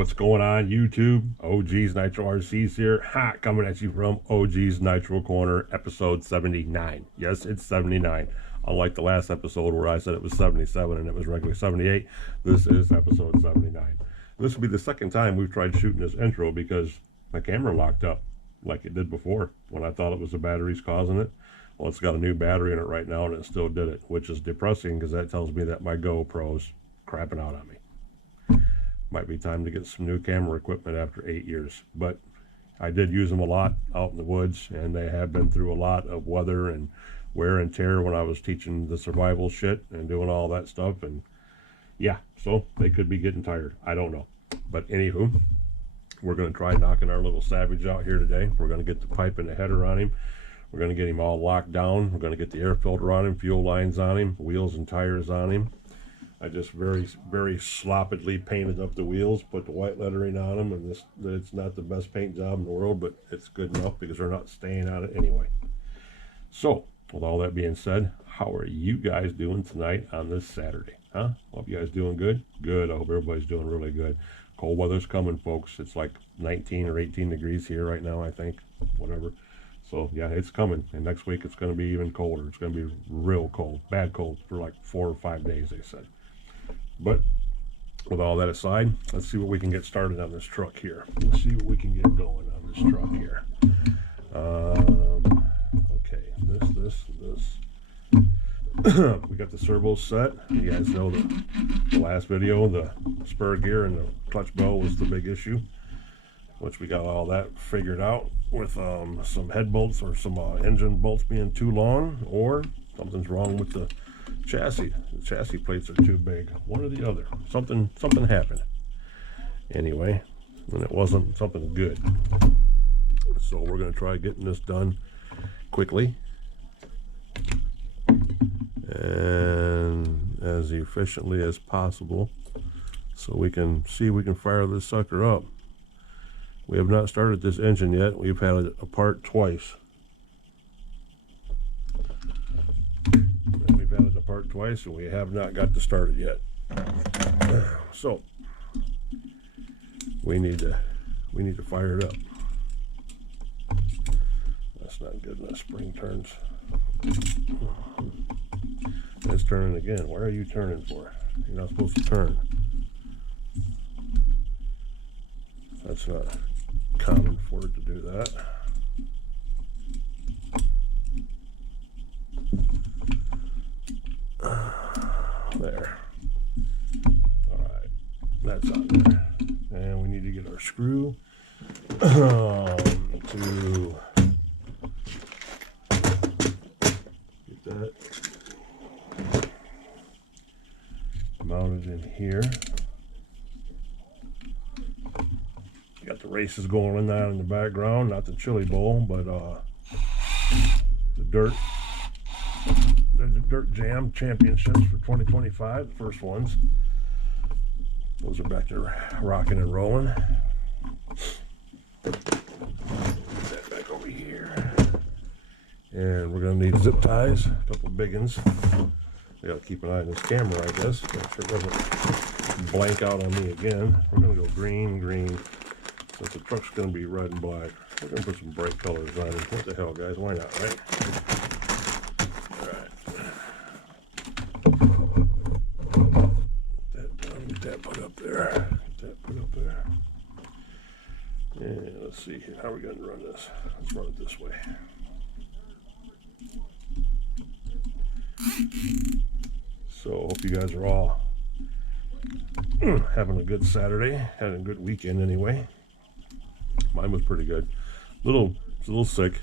What's going on, YouTube? OG's Nitro RC's here. Coming at you from OG's Nitro Corner, episode 79. Yes, it's 79. Unlike the last episode where I said it was 77 and it was regularly 78, this is episode 79. This will be the second time we've tried shooting this intro because my camera locked up like it did before when I thought it was the batteries causing it. Well, it's got a new battery in it right now and it still did it, which is depressing because that tells me that my GoPro's crapping out on me. Might be time to get some new camera equipment after 8 years, but I did use them a lot out in the woods, and they have been through a lot of weather and wear and tear when I was teaching the survival shit and doing all that stuff. And yeah, so they could be getting tired. I don't know. But anywho, we're going to try knocking our little Savage out here today. We're going to get the pipe and the header on him. We're going to get him all locked down. We're going to get the air filter on him, fuel lines on him, wheels and tires on him. I just very sloppily painted up the wheels, put the white lettering on them, and it's not the best paint job in the world, but it's good enough because they're not staying on it anyway. So, with all that being said, how are you guys doing tonight on this Saturday? Hope you guys doing good? Good. I hope everybody's doing really good. Cold weather's coming, folks. It's like 19 or 18 degrees here right now, I think. Whatever. So, yeah, it's coming. And next week it's going to be even colder. It's going to be real cold. Bad cold for like 4 or 5 days, they said. But with all that aside, let's see what we can get started on this truck here. Let's see what we can get going on this truck here. Okay, this. We got the servos set. You guys know the last video, the spur gear and the clutch bow was the big issue, which we got all that figured out with some head bolts or some engine bolts being too long, or something's wrong with the chassis. The chassis plates are too big. One or the other. Something happened. Anyway, and it wasn't something good. So we're going to try getting this done quickly and as efficiently as possible so we can see we can fire this sucker up. We have not started this engine yet. We've had it apart twice. Twice, and we have not got to start it yet. So we need to fire it up. That's not good enough. Spring turns. It's turning again. Why are you turning for? You're not supposed to turn. That's not common for it to do that. There. Alright, that's on there. And we need to get our screw to get that mounted in here. Got the races going on in the background, not the chili bowl, but the dirt jam championships for 2025, the first ones. Those are back there rocking and rolling. Put that back over here. And we're going to need zip ties, a couple of big ones. We got to keep an eye on this camera, I guess. Make sure it doesn't blank out on me again. We're going to go green. Since the truck's going to be red and black, we're going to put some bright colors on it. What the hell, guys? Why not, right? Let's see here. How are we going to run this? Let's run it this way. So, hope you guys are all having a good Saturday, having a good weekend anyway. Mine was pretty good. A little sick.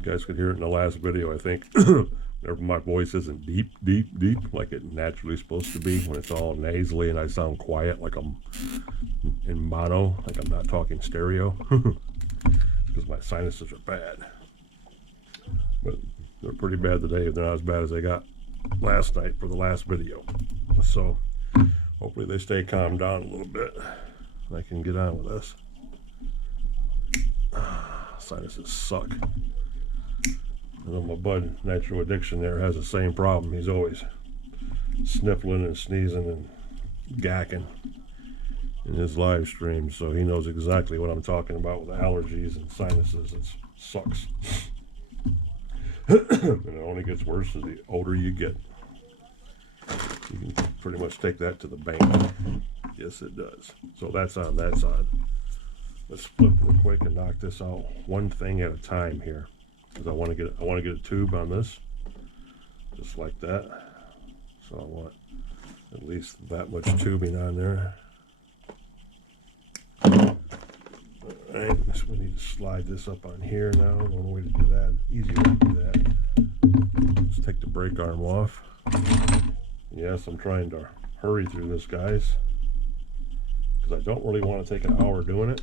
You guys could hear it in the last video, I think. My voice isn't deep like it naturally supposed to be when it's all nasally and I sound quiet like I'm in mono, like I'm not talking stereo, because my sinuses are bad. But they're pretty bad today. They're not as bad as they got last night for the last video. So hopefully they stay calmed down a little bit and I can get on with this. Sinuses suck. I know my bud Nitro Addiction there has the same problem. He's always sniffling and sneezing and gacking. in his live stream, so he knows exactly what I'm talking about with allergies and sinuses. It sucks. And it only gets worse as the older you get. You can pretty much take that to the bank. Yes, it does. So that's on, that's on. Let's flip real quick and knock this out one thing at a time here, because I want to get a tube on this, just like that. So I want at least that much tubing on there. Alright, so we need to slide this up on here now. One way to do that, easy way to do that. Let's take the brake arm off. Yes, I'm trying to hurry through this, guys, because I don't really want to take an hour doing it.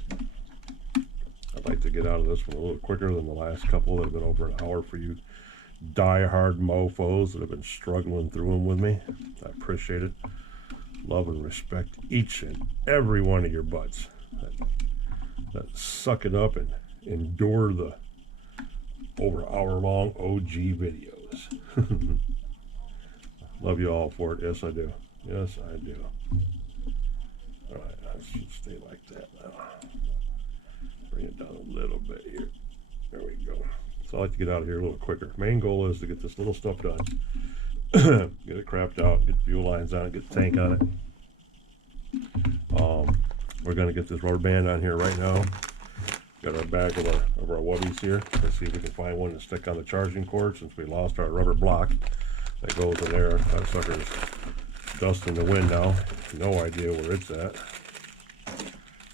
I'd like to get out of this one a little quicker than the last couple that have been over an hour for you die-hard mofos that have been struggling through them with me. I appreciate it. Love and respect each and every one of your butts that suck it up and endure the over hour-long OG videos. Love you all for it. Yes, I do. Yes, I do. All right, I should stay like that now. Bring it down a little bit here. There we go. So I like to get out of here a little quicker. Main goal is to get this little stuff done. Get it crapped out, get fuel lines on it, get the tank on it. We're going to get this rubber band on here right now. Got our bag of our wubbies here. Let's see if we can find one to stick on the charging cord, since we lost our rubber block that goes in there. That sucker's dust in the wind now. No idea where it's at.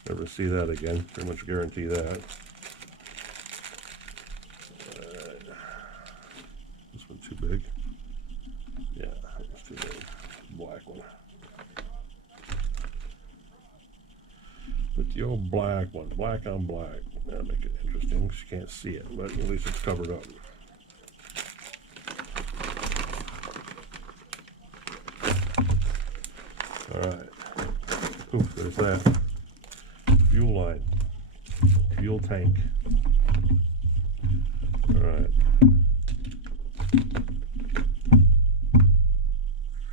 Never see that again. Pretty much guarantee that. This one's too big. Yeah, that was too big. Black one. But the old black one, black on black. That'll make it interesting because you can't see it, but at least it's covered up. Alright. Oof, there's that. Fuel line. Fuel tank. Alright.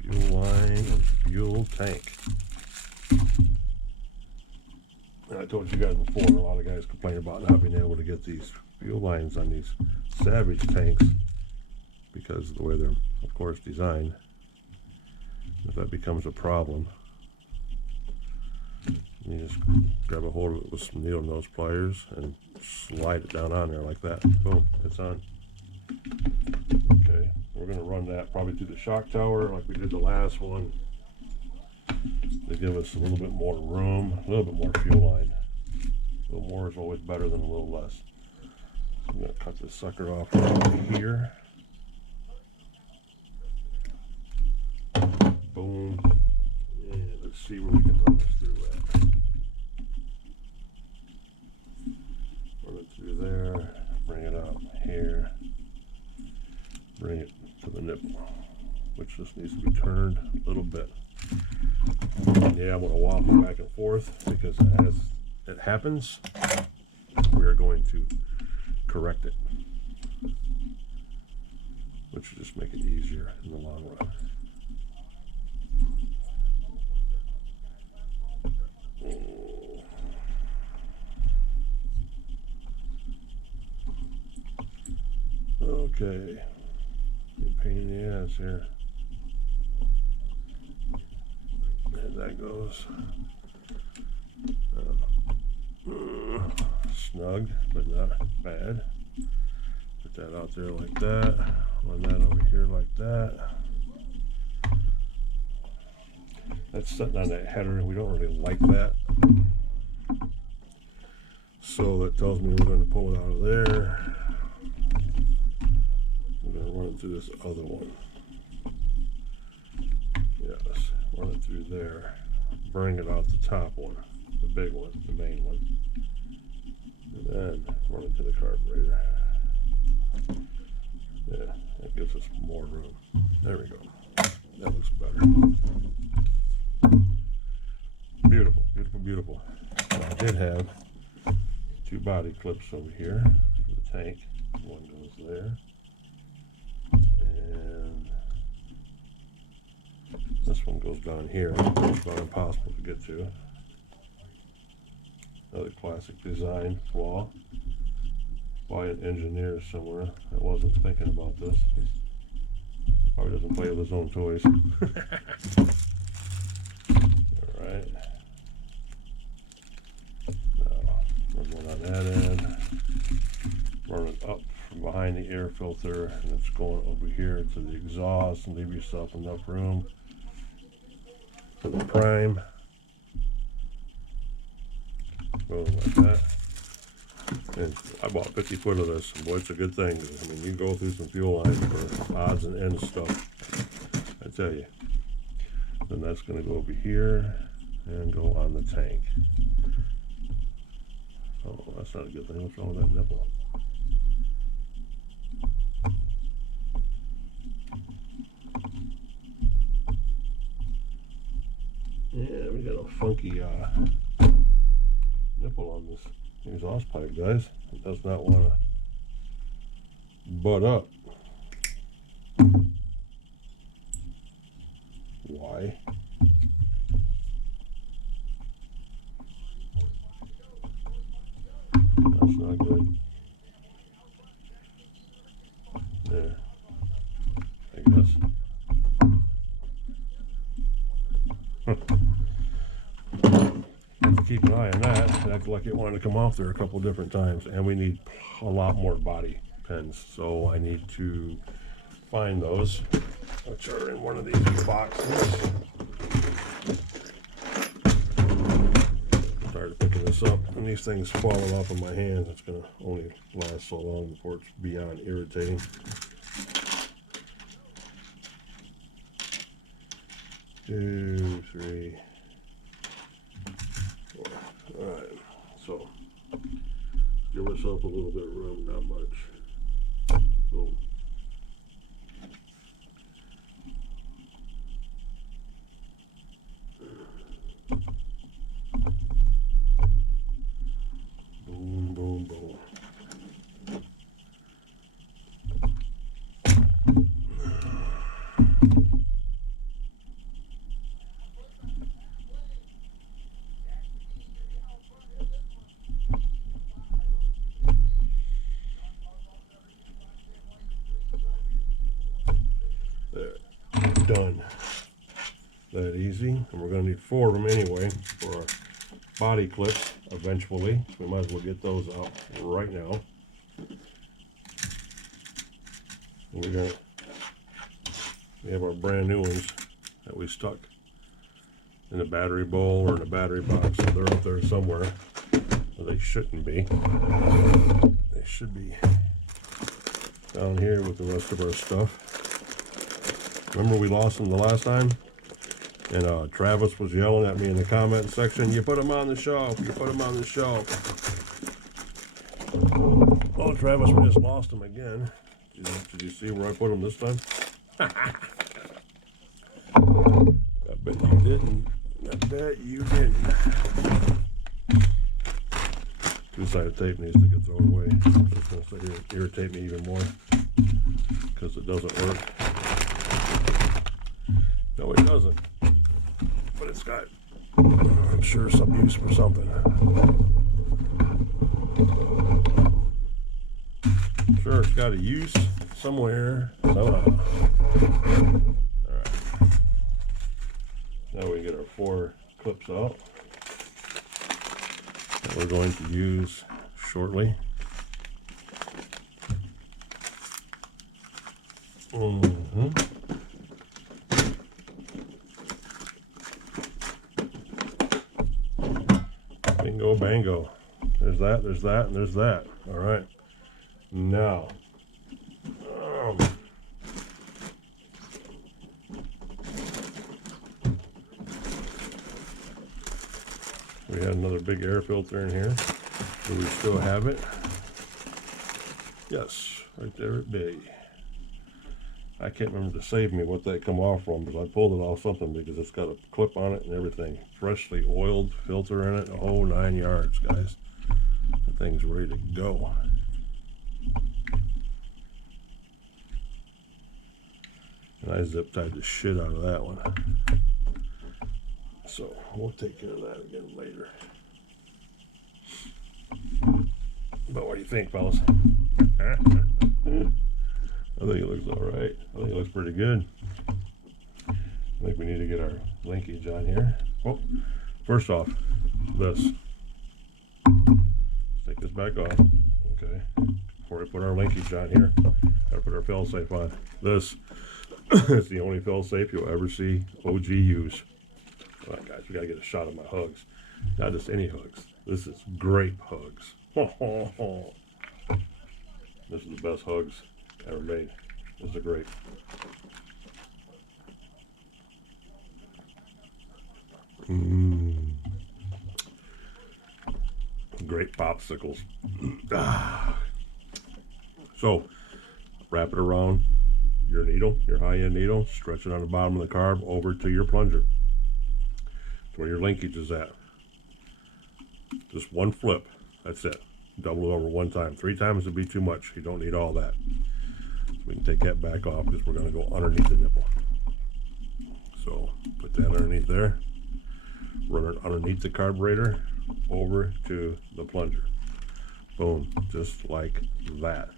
Fuel line and fuel tank. I told you guys before, a lot of guys complain about not being able to get these fuel lines on these Savage tanks because of the way they're, of course, designed. If that becomes a problem, you just grab a hold of it with some needle nose pliers and slide it down on there like that. Boom, it's on. Okay, we're going to run that probably through the shock tower like we did the last one, to give us a little bit more room, a little bit more fuel line. A little more is always better than a little less. So I'm going to cut this sucker off right here. Boom. And let's see where we can run this through at. Run it through there, bring it up here, bring it to the nipple, which just needs to be turned a little bit. Yeah, I'm going to wobble back and forth because as it happens, we are going to correct it, which will just make it easier in the long run. Okay, pain in the ass here. And that goes snug, but not bad. Put that out there like that. Run that over here like that. That's sitting on that header, and we don't really like that. So that tells me we're going to pull it out of there. We're going to run it through this other one. Yes, run it through there. Bring it off the top one, the big one, the main one. And then run it to the carburetor. Yeah, that gives us more room. There we go. That looks better. Beautiful, beautiful, beautiful. Now, I did have two body clips over here for the tank. One goes there. And this one goes down here. It's about impossible to get to. Another classic design flaw by an engineer somewhere that wasn't thinking about this. He probably doesn't play with his own toys. Alright. Now, run one on that end. Run it up from behind the air filter, and it's going over here to the exhaust, and leave yourself enough room for the prime. Boom, like that. And I bought 50 foot of this, and boy, it's a good thing. I mean, you can go through some fuel lines for odds and ends stuff, I tell you. Then that's going to go over here and go on the tank. Oh, that's not a good thing. What's wrong with that nipple? Yeah, we got a funky nipple on this exhaust pipe, guys. It does not want to butt up. Why? That's not good. There. I guess. Have to keep an eye on that. It acted like it wanted to come off there a couple different times, and we need a lot more body pins, so I need to find those, which are in one of these boxes. Started picking this up, and these things falling off of my hands. It's going to only last so long before it's beyond irritating. Two, three, four. All right, so give myself a little bit of room, not much. Boom. Boom, boom, boom. There, done. That easy, and we're going to need 4 of them anyway for our body clips eventually, so we might as well get those out right now. And we have our brand new ones that we stuck in the battery bowl or in the battery box, so they're up there somewhere. Well, they shouldn't be. They should be down here with the rest of our stuff. Remember we lost them the last time? And Travis was yelling at me in the comment section, you put them on the shelf, you put them on the shelf. Well, Travis, we just lost them again. Did you see where I put them this time? I bet you didn't. I bet you didn't. Two-sided tape needs to get thrown away. It's just going to irritate me even more because it doesn't work. No, it doesn't. But it's got, I'm sure, some use for something. Sure, it's got a use somewhere. Somehow. Alright. Now we get our 4 clips out that we're going to use shortly. Bingo, bango. There's that, and there's that. All right. Now, we had another big air filter in here. Do we still have it? Yes, right there at B. I can't remember to save me what that come off from, but I pulled it off something because it's got a clip on it and everything. Freshly oiled filter in it, the whole 9 yards, guys. The thing's ready to go. And I zip tied the shit out of that one. So we'll take care of that again later. What do you think, fellas? I think it looks all right. I think it looks pretty good. I think we need to get our linkage on here. Oh, first off, this. Let's take this back off. Okay. Before we put our linkage on here, gotta put our fail-safe on. This is the only fail-safe you'll ever see OG use. All right, guys, we gotta get a shot of my hugs. Not just any hugs. This is grape hugs. This is the best hugs ever made. This is a grape. Great popsicles. So, wrap it around your needle, your high-end needle, stretch it on the bottom of the carb over to your plunger. That's where your linkage is at. Just one flip. That's it. Double it over one time. 3 times would be too much. You don't need all that. So we can take that back off because we're going to go underneath the nipple. So, put that underneath there. Run it underneath the carburetor over to the plunger. Boom, just like that.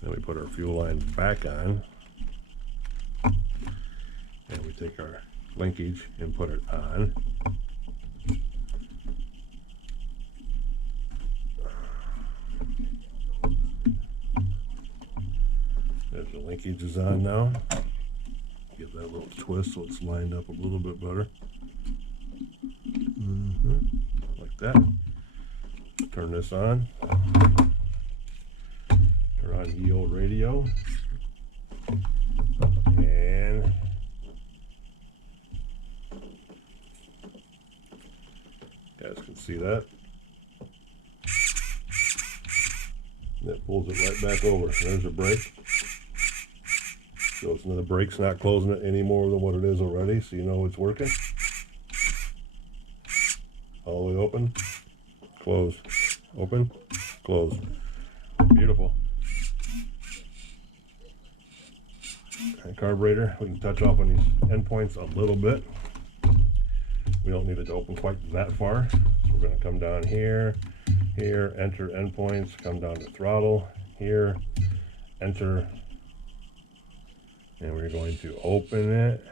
Then we put our fuel line back on, and we take our linkage and put it on. There's the linkage is on now. Give that a little twist so it's lined up a little bit better. Like that. Turn this on. Turn on the old radio. And you guys can see that. That pulls it right back over. There's a brake. Shows me the brake's not closing it any more than what it is already, so you know it's working. All the way open, close, open, close. Beautiful. And carburetor, we can touch off on these endpoints a little bit. We don't need it to open quite that far. So we're going to come down here, here, enter endpoints, come down to throttle, here, enter. And we're going to open it.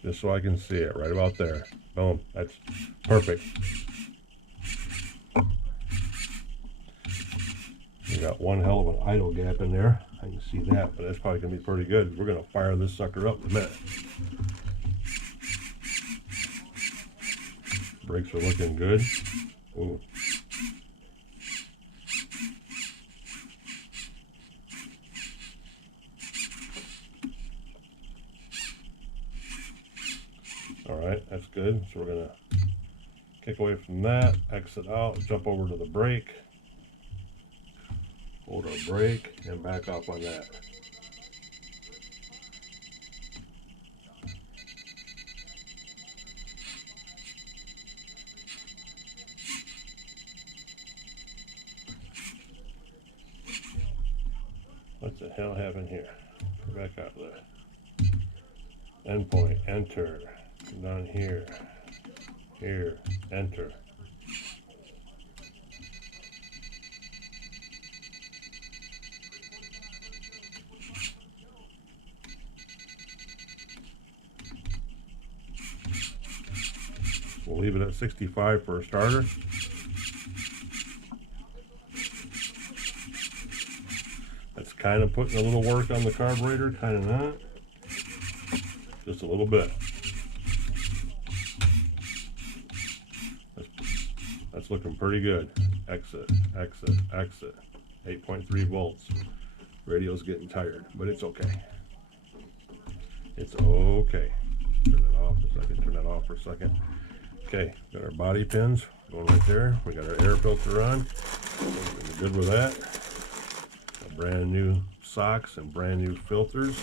Just so I can see it right about there. Boom, that's perfect. We got one hell of an idle gap in there. I can see that, but that's probably gonna be pretty good. We're gonna fire this sucker up in a minute. Brakes are looking good. Ooh. All right, that's good. So we're gonna kick away from that, exit out, jump over to the brake, hold our brake, and back off on that. What the hell happened here? Back out there. Endpoint, enter. Come down here. Here, enter. We'll leave it at 65 for a starter. That's kind of putting a little work on the carburetor, kind of not. Just a little bit. That's looking pretty good. Exit, exit, exit. 8.3 volts. Radio's getting tired, but it's okay. It's okay. Turn that off for a second. Turn that off for a second. Okay, got our body pins going right there. We got our air filter on. We're good with that. Got brand new socks and brand new filters.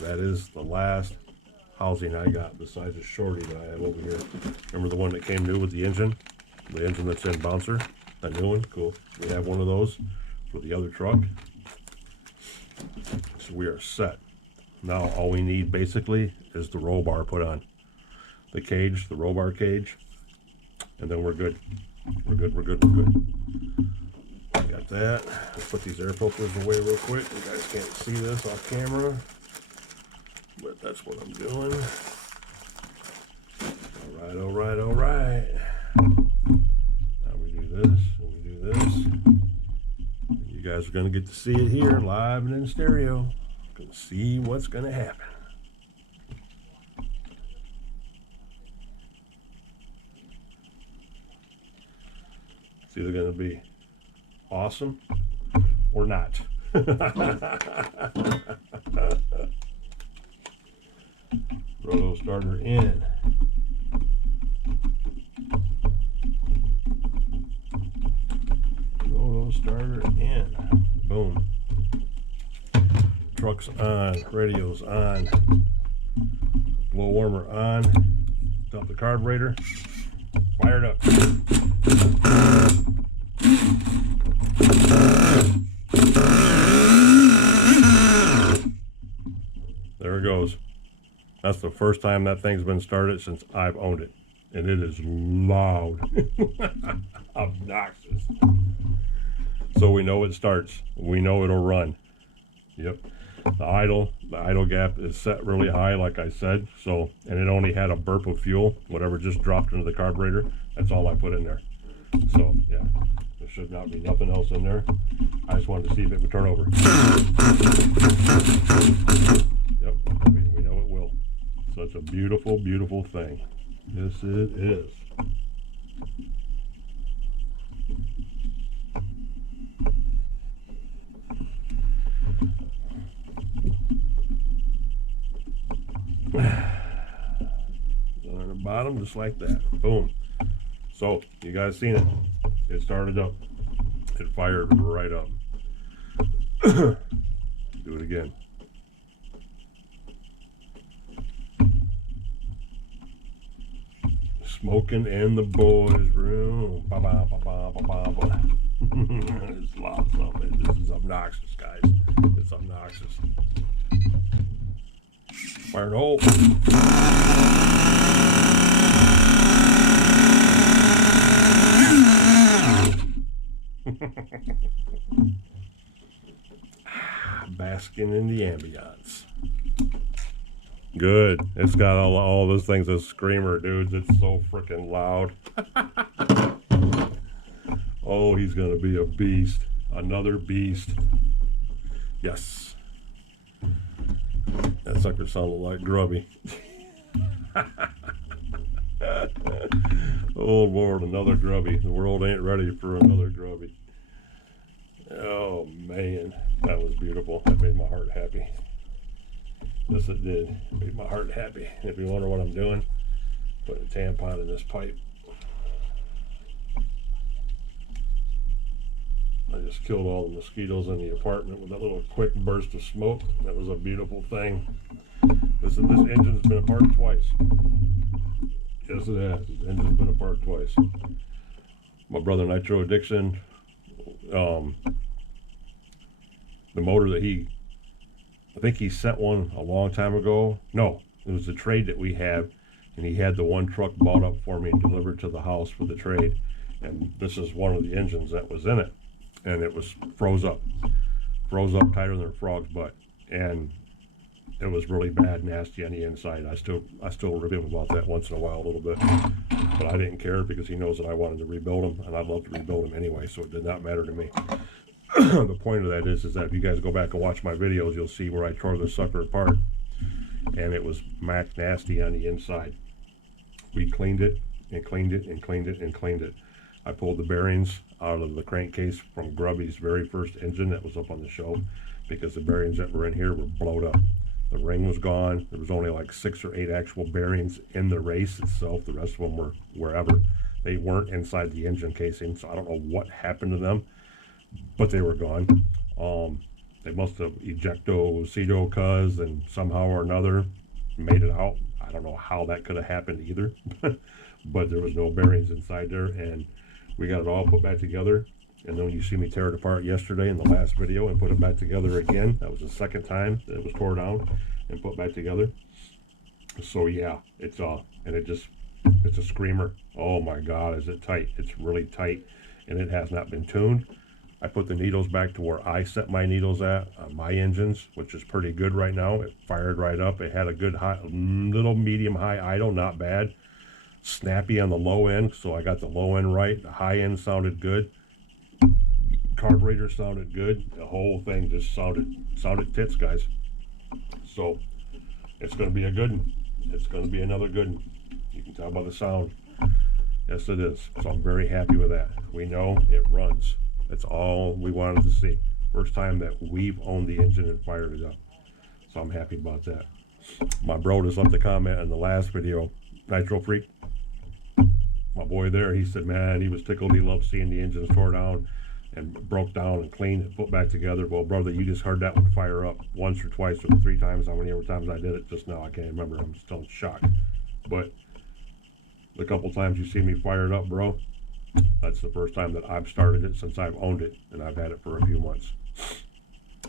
That is the last housing I got besides the shorty that I have over here. Remember the one that came new with the engine? The engine that's in Bouncer? That new one? Cool. We have one of those for the other truck. So we are set. Now all we need basically is the roll bar put on. The cage, the roll bar cage, and then we're good. We're good. We got that. Let's put these air filters away real quick. You guys can't see this off camera, but that's what I'm doing. All right. Now we do this, and we do this. You guys are going to get to see it here, live and in stereo. Going to see what's going to happen. It's either going to be awesome or not. Roto starter in. Roto starter in. Boom. Truck's on. Radio's on. Blow warmer on. Dump the carburetor. Fired up. There it goes. That's the first time that thing's been started since I've owned it. And it is loud. Obnoxious. So we know it starts. We know it'll run. Yep. The idle gap is set really high, like I said. So, and it only had a burp of fuel, whatever just dropped into the carburetor. That's all I put in there. So, yeah, there should not be nothing else in there. I just wanted to see if it would turn over. Yep, we know it will. Such a beautiful, beautiful thing. Yes, it is. On the bottom, just like that. Boom. So, you guys seen it. It started up. It fired right up. Do it again. Smoking in the boys' room. Ba ba ba ba ba ba ba. It's loud something. This is obnoxious, guys. It's obnoxious. Fire the hole. Basking in the ambiance. Good. It's got all those things. A screamer, dudes. It's so freaking loud. Oh, he's gonna be a beast. Another beast. Yes. That sucker sounded like Grubby. Oh Lord, another Grubby. The world ain't ready for another Grubby. Oh man, that was beautiful. That made my heart happy. Yes, it did. It made my heart happy. If you wonder what I'm doing, put a tampon in this pipe. I just killed all the mosquitoes in the apartment with that little quick burst of smoke. That was a beautiful thing. This engine's been apart twice. Yes, it has. This engine's been apart twice. My brother Nitro Addiction, the motor that I think he sent one a long time ago. No, it was the trade that we have, and he had the one truck bought up for me and delivered to the house for the trade. And this is one of the engines that was in it. And it was froze up tighter than a frog's butt, and it was really bad, nasty on the inside. I still rib him about that once in a while a little bit, but I didn't care because he knows that I wanted to rebuild him, and I'd love to rebuild him anyway, so it did not matter to me. The point of that is that if you guys go back and watch my videos, you'll see where I tore this sucker apart, and it was mac nasty on the inside. We cleaned it and cleaned it and cleaned it and cleaned it. I pulled the bearings out of the crankcase from Grubby's very first engine that was up on the shelf because the bearings that were in here were blowed up. The ring was gone. There was only like 6 or 8 actual bearings in the race itself. The rest of them were wherever. They weren't inside the engine casing, so I don't know what happened to them, but they were gone. They must have ejecto-cuz and somehow or another made it out. I don't know how that could have happened either, but there was no bearings inside there, and we got it all put back together. And then when you see me tear it apart yesterday in the last video and put it back together again, that was the second time that it was tore down. and put back together. So yeah, it's a screamer. Oh my God, is it tight? It's really tight, and it has not been tuned. I put the needles back to where I set my needles at on my engines, which is pretty good right now. It fired right up. It had a good high, little medium high idle, not bad. Snappy on the low end, so I got the low end right. The high end sounded good. Carburetor sounded good. The whole thing just sounded tits, guys. So it's going to be a good one. It's going to be another good one. You can tell by the sound. Yes, it is. So I'm very happy with that. We know it runs. That's all we wanted to see. First time that we've owned the engine and fired it up. So I'm happy about that. My bro just left a comment in the last video. Nitro Freak, my boy there, he said, man, he was tickled. He loved seeing the engines tore down and broke down and cleaned and put back together. Well, brother, you just heard that one fire up once or twice or 3 times. How many ever times I did it just now, I can't remember. I'm still in shock. But the couple times you see me fire it up, bro, that's the first time that I've started it since I've owned it, and I've had it for a few months.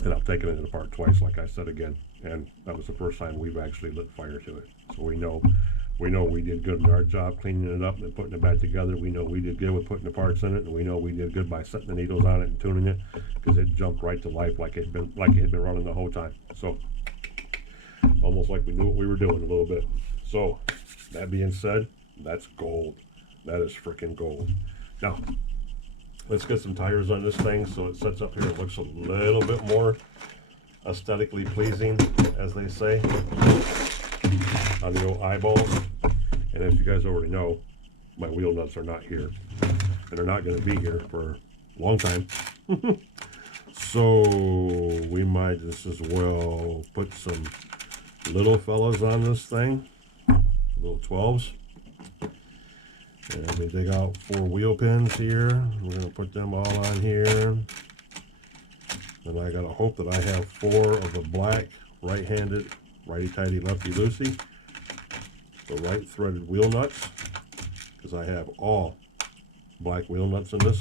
And I've taken it apart twice, like I said again, and that was the first time we've actually lit fire to it. So we know we did good in our job cleaning it up and putting it back together. We know we did good with putting the parts in it, and we know we did good by setting the needles on it and tuning it, because it jumped right to life like it had been running the whole time. So almost like we knew what we were doing a little bit. So that being said, that's gold. That is freaking gold. Now let's get some tires on this thing so it sets up here. It looks a little bit more aesthetically pleasing, as they say, on the old eyeballs. And as you guys already know, my wheel nuts are not here, and they're not going to be here for a long time. So we might just as well put some little fellas on this thing, little 12s. And we dig out 4 wheel pins here. We're going to put them all on here. And I got to hope that I have 4 of the black right-handed, righty-tighty, lefty-loosey, the right threaded wheel nuts, because I have all black wheel nuts in this,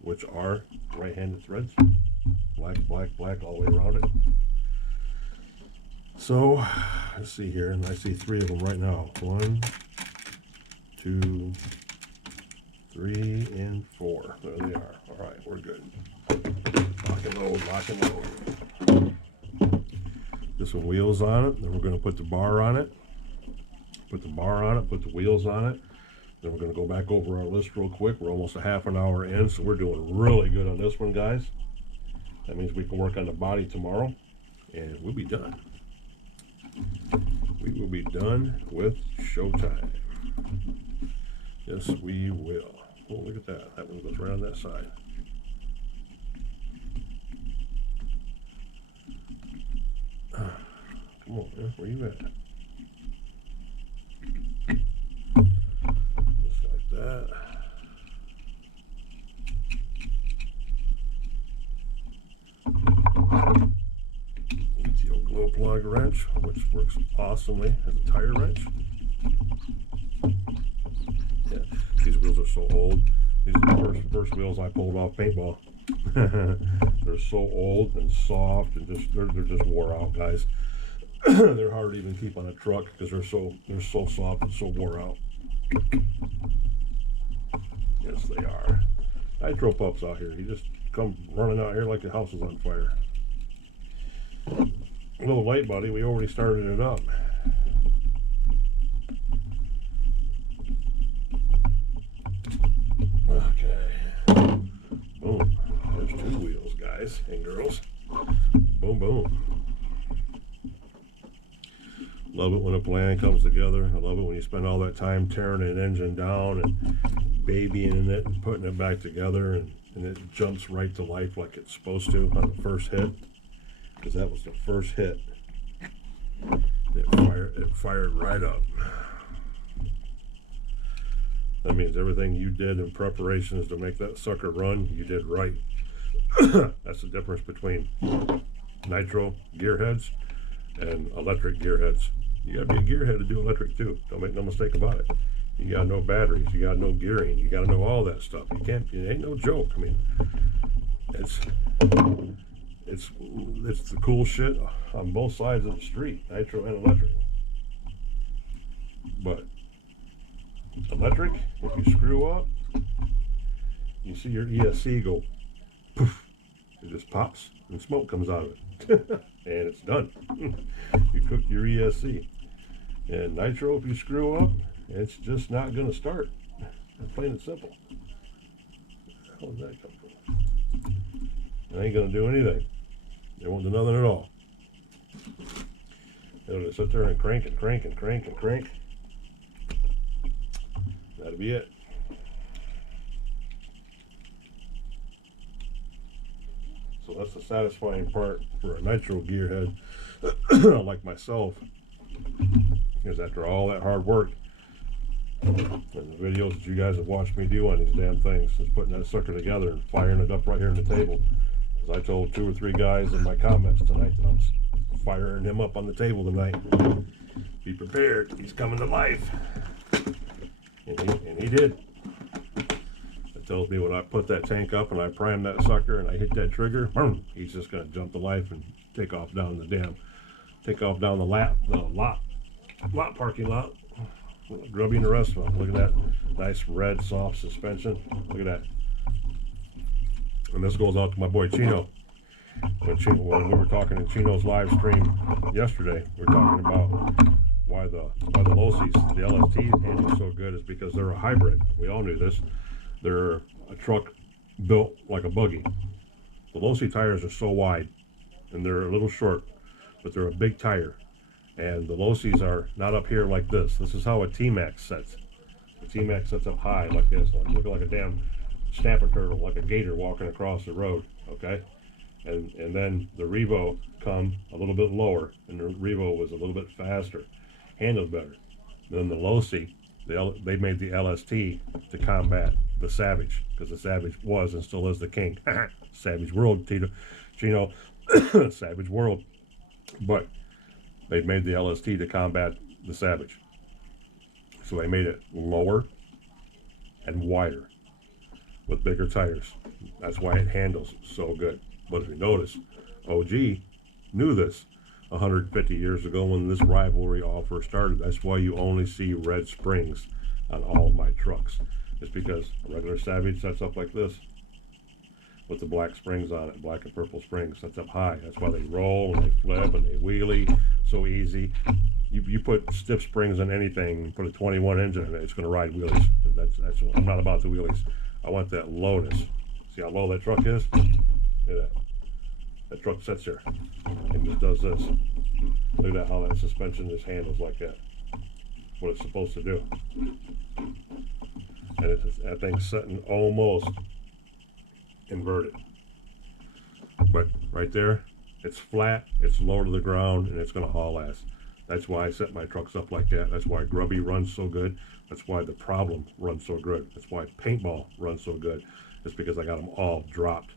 which are right-handed threads. Black, black, black all the way around it. So, let's see here, and I see 3 of them right now. 1, 2, 3, and 4. There they are. All right, we're good. Lock and load, lock and load. Put some wheels on it. Then we're going to put the bar on it. Put the bar on it, put the wheels on it. Then we're going to go back over our list real quick. We're almost a half an hour in, so we're doing really good on this one, guys. That means we can work on the body tomorrow, and we'll be done. We will be done with ShowTime. Yes, we will. Oh, look at that. That one goes right on that side. Come on, man. Where you at? Just like that. It's the old glow plug wrench, which works awesomely as a tire wrench. Yeah, these wheels are so old. These are the first wheels I pulled off paintball. They're so old and soft and they're just wore out, guys. They're hard to even keep on a truck because they're so soft and so wore out. Yes, they are. Nitro pups out here. He just come running out here like the house is on fire. A little late, buddy. We already started it up. Okay. Boom. There's 2 wheels, guys and girls. Boom, boom. Love it when a plan comes together. I love it when you spend all that time tearing an engine down and babying it and putting it back together, and it jumps right to life like it's supposed to on the first hit. Because that was the first hit. It fired right up. That means everything you did in preparations to make that sucker run, you did right. That's the difference between nitro gearheads and electric gearheads. You gotta be a gearhead to do electric too. Don't make no mistake about it. You gotta know batteries, you gotta know gearing, you gotta know all that stuff. It ain't no joke. I mean, it's it's the cool shit on both sides of the street, nitro and electric. But electric, if you screw up, you see your ESC go poof. It just pops and smoke comes out of it. And it's done. You cooked your ESC. And nitro, if you screw up, it's just not going to start. Plain and simple. How did that come from? It ain't going to do anything. It won't do nothing at all. It'll just sit there and crank and crank and crank and crank. That'll be it. So that's the satisfying part for a nitro gearhead like myself, is after all that hard work and the videos that you guys have watched me do on these damn things, is putting that sucker together and firing it up right here on the table. Because I told 2 or 3 guys in my comments tonight that I'm firing him up on the table tonight. Be prepared, he's coming to life. And he did. It tells me when I put that tank up and I prime that sucker and I hit that trigger, boom, he's just going to jump to life and take off down the lot parking lot. Grubby and the rest of them. Look at that nice red soft suspension. Look at that. And this goes out to my boy Chino. When we were talking in Chino's live stream yesterday, we were talking about why the Losi's, the LST handle so good, is because they're a hybrid. We all knew this. They're a truck built like a buggy. The Losi tires are so wide and they're a little short, but they're a big tire. And the Losis are not up here like this. This is how a T-Max sets. The T-Max sets up high like this, looking like a damn snapper turtle, like a gator walking across the road, okay? And then the Revo come a little bit lower, and the Revo was a little bit faster, handles better. Then the Losi, they made the LST to combat the Savage, because the Savage was and still is the king. Savage World, Chino, Savage World. But they made the LST to combat the Savage. So they made it lower and wider with bigger tires. That's why it handles so good. But if you notice, OG knew this 150 years ago when this rivalry all first started. That's why you only see red springs on all of my trucks. It's because a regular Savage sets up like this with the black springs on it, black and purple springs, sets up high. That's why they roll and they flip and they wheelie so easy. You put stiff springs on anything, put a 21 engine in it, it's going to ride wheelies. That's I'm not about the wheelies. I want that lowness. See how low that truck is? Look at that. That truck sits there and just does this. Look at that, how that suspension just handles like that. What it's supposed to do. And that thing's sitting almost inverted. But right there, it's flat, it's low to the ground, and it's going to haul ass. That's why I set my trucks up like that. That's why Grubby runs so good. That's why the Problem runs so good. That's why Paintball runs so good. It's because I got them all dropped.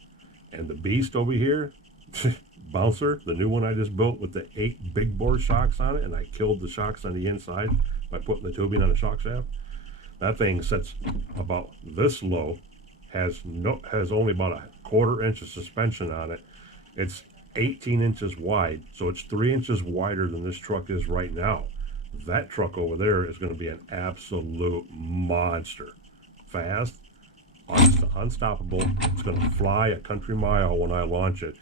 And the Beast over here, Bouncer, the new one I just built with the 8 big bore shocks on it, and I killed the shocks on the inside by putting the tubing on the shock shaft. That thing sits about this low, has only about a 1/4 inch of suspension on it. It's 18 inches wide, so it's 3 inches wider than this truck is right now. That truck over there is going to be an absolute monster. Fast, unstoppable. It's going to fly a country mile when I launch it,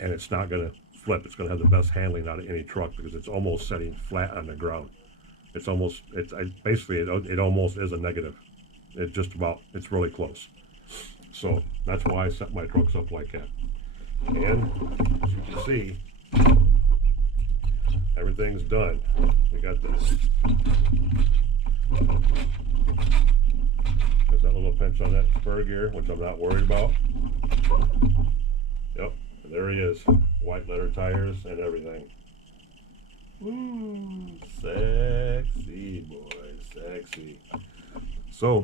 and it's not going to flip. It's going to have the best handling out of any truck because it's almost setting flat on the ground. It almost is a negative. It's really close. So that's why I set my trucks up like that. And as you can see, everything's done. We got this. There's that little pinch on that spur gear, which I'm not worried about. Yep, and there he is. White letter tires and everything. Woo, sexy boy, sexy. So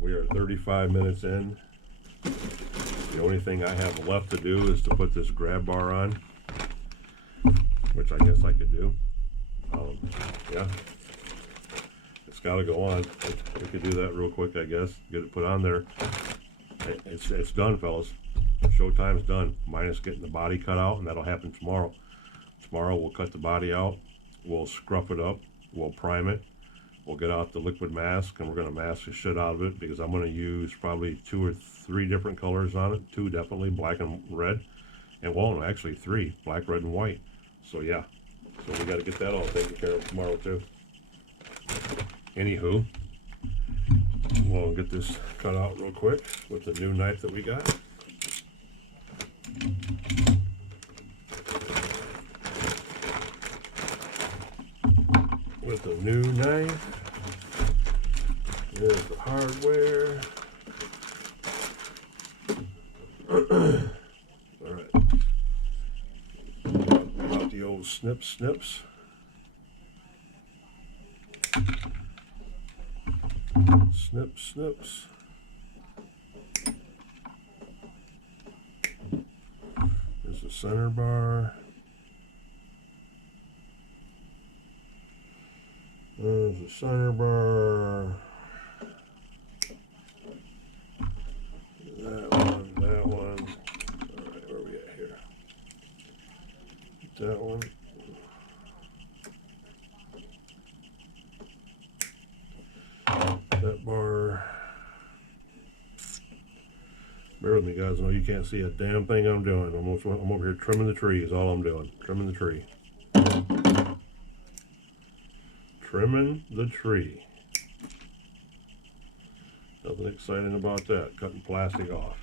we are 35 minutes in. The only thing I have left to do is to put this grab bar on, which I guess I could do. Yeah, it's got to go on. We could do that real quick, I guess. Get it put on there. It's done, fellas. ShowTime's done, minus getting the body cut out, and that'll happen tomorrow. Tomorrow we'll cut the body out, we'll scruff it up, we'll prime it, we'll get out the liquid mask, and we're going to mask the shit out of it, because I'm going to use probably 2 or 3 different colors on it. 2 definitely, black and red, and well, actually 3, black, red, and white. So yeah, so we got to get that all taken care of tomorrow too. Anywho, we'll get this cut out real quick with the new knife that we got. With the new knife, there's the hardware. Alright. About the old snips. Snips. There's the center bar. There's the center bar. That one. Alright, where are we at here? That one. That bar. Bear with me, guys. No, you can't see a damn thing I'm doing. I'm over here trimming the tree is all I'm doing. Trimming the tree. Trimming the tree. Nothing exciting about that. Cutting plastic off.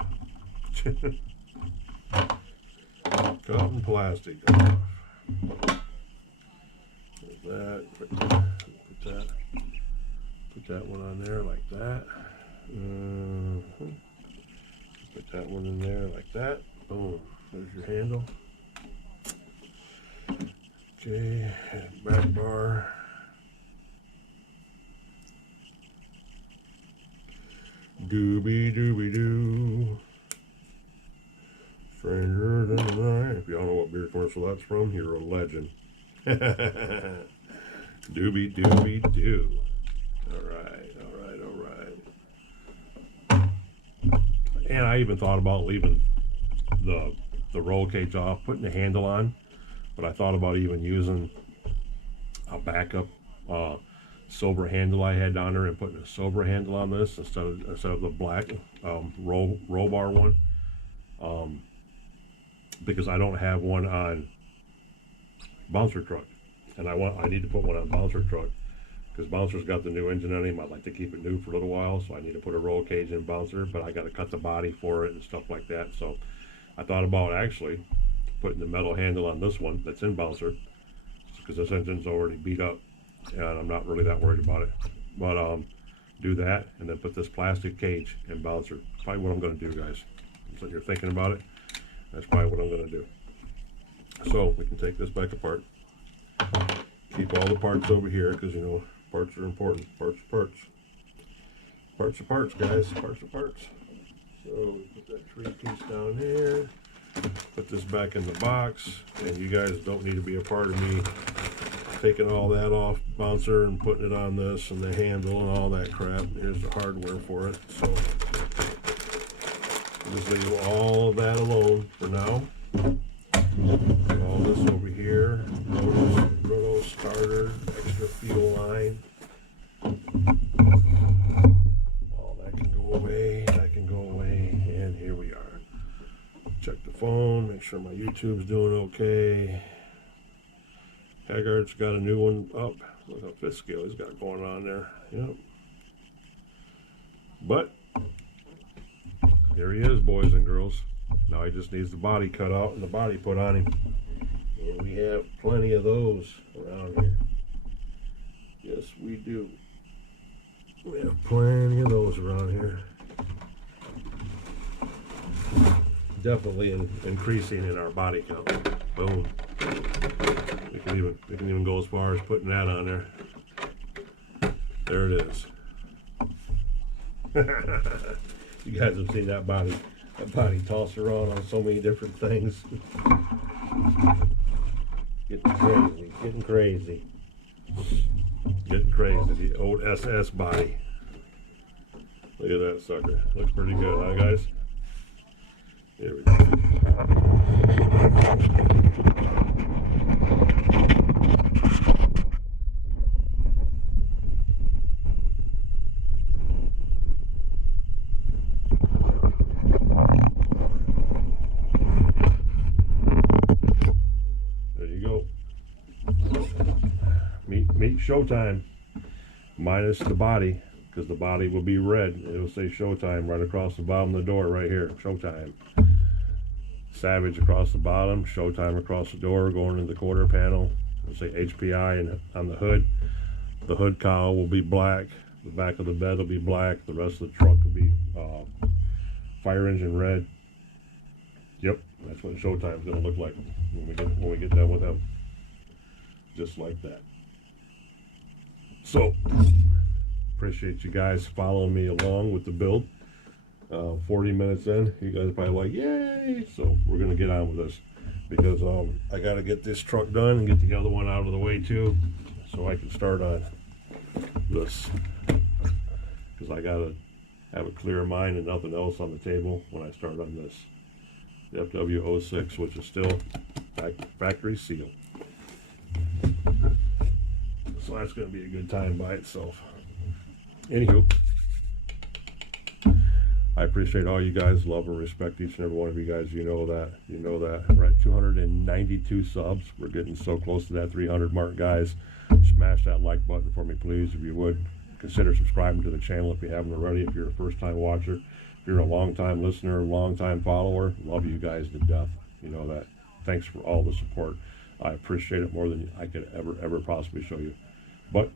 Cutting plastic off. Like that. Put that one on there like that. Put that one in there like that. Boom. There's your handle. Okay. Back bar. Doobie-doo. Stranger than the night. If y'all know what beer commercial that's from, you're a legend. Doobie-doo. Alright. And I even thought about leaving the roll cage off, putting the handle on, but I thought about even using a backup silver handle I had down there and putting a silver handle on this instead of the black roll bar one, because I don't have one on Bouncer truck, and I need to put one on Bouncer truck because Bouncer's got the new engine on him. I'd like to keep it new for a little while, so I need to put a roll cage in Bouncer, but I got to cut the body for it and stuff like that. So I thought about actually putting the metal handle on this one that's in Bouncer, because this engine's already beat up and I'm not really that worried about it. But do that and then put this plastic cage in Bouncer. Probably what I'm going to do, guys. So you're thinking about it, that's probably what I'm going to do. So we can take this back apart, keep all the parts over here, because you know parts are important. Parts are parts, guys. Parts are parts. So we put that tree piece down here, put this back in the box, and you guys don't need to be a part of me taking all that off Bouncer and putting it on this and the handle and all that crap. Here's the hardware for it. So just leave all of that alone for now. All this over here, roto starter, extra fuel line. All that can go away, and here we are. Check the phone, make sure my YouTube's doing okay. Haggard's got a new one up. Look how fit scale he's got going on there. Yep. But here he is, boys and girls. Now he just needs the body cut out and the body put on him. And we have plenty of those around here. Yes, we do. We have plenty of those around here. Definitely increasing in our body count. Boom. We can even go as far as putting that on there. There it is. You guys have seen that body toss around on so many different things. Getting crazy. The old SS body. Look at that sucker. Looks pretty good, huh, guys? There we go. There you go. Meet ShowTime, minus the body, because the body will be red. It'll say ShowTime right across the bottom of the door right here. ShowTime. Savage across the bottom, ShowTime across the door, going into the quarter panel. It'll say HPI and on the hood. The hood cowl will be black. The back of the bed will be black. The rest of the truck will be fire engine red. Yep, that's what ShowTime's gonna look like when we get done with him. Just like that. So, appreciate you guys following me along with the build. 40 minutes in, you guys are probably like, yay! So we're gonna get on with this because I gotta get this truck done and get the other one out of the way too, so I can start on this. Because I gotta have a clear mind and nothing else on the table when I start on this. The FW06, which is still factory seal. So that's gonna be a good time by itself. Anywho, I appreciate all you guys, love and respect each and every one of you guys. You know that. We're at 292 subs. We're getting so close to that 300 mark, guys. Smash that like button for me, please, if you would. Consider subscribing to the channel if you haven't already. If you're a first-time watcher, if you're a long-time listener, long-time follower, love you guys to death. You know that. Thanks for all the support. I appreciate it more than I could ever possibly show you. But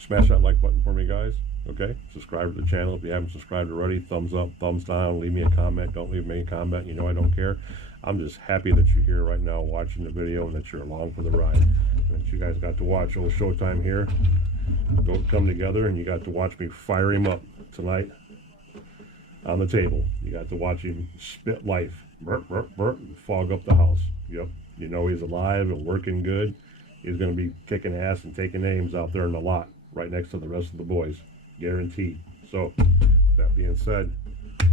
smash that like button for me, guys. Okay, subscribe to the channel if you haven't subscribed already. Thumbs up, thumbs down, leave me a comment. Don't leave me a comment, you know I don't care. I'm just happy that you're here right now watching the video and that you're along for the ride, and that you guys got to watch old ShowTime here don't come together, and you got to watch me fire him up tonight on the table. You got to watch him spit life, burp, burp, burp, and fog up the house. Yep, you know he's alive and working good. He's going to be kicking ass and taking names out there in the lot right next to the rest of the boys. Guaranteed. So, that being said,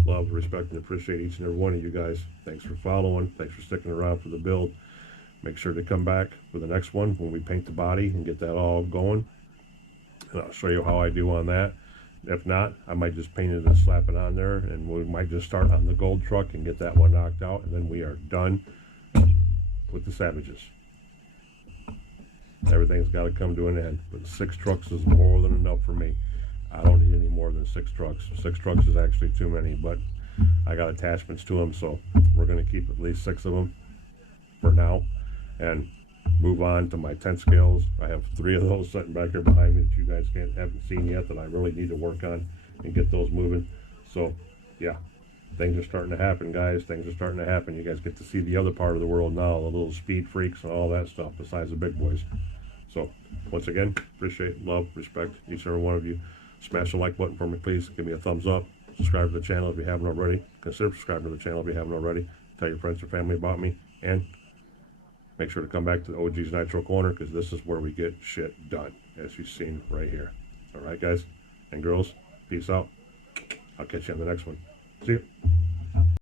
love, respect, and appreciate each and every one of you guys. Thanks for following. Thanks for sticking around for the build. Make sure to come back for the next one when we paint the body and get that all going. And I'll show you how I do on that. If not, I might just paint it and slap it on there, and we might just start on the gold truck and get that one knocked out, and then we are done with the Savages. Everything's got to come to an end, but 6 trucks is more than enough for me. I don't need any more than 6 trucks. 6 trucks is actually too many, but I got attachments to them, so we're going to keep at least 6 of them for now and move on to my 10 scales. I have 3 of those sitting back here behind me that you guys haven't seen yet that I really need to work on and get those moving. So yeah, things are starting to happen, guys. Things are starting to happen. You guys get to see the other part of the world now, the little speed freaks and all that stuff besides the big boys. So once again, appreciate, love, respect each and every one of you. Smash the like button for me, please. Give me a thumbs up. Subscribe to the channel if you haven't already. Consider subscribing to the channel if you haven't already. Tell your friends or family about me. And make sure to come back to the OG's Nitro Corner, because this is where we get shit done, as you've seen right here. All right, guys and girls, peace out. I'll catch you on the next one. See you.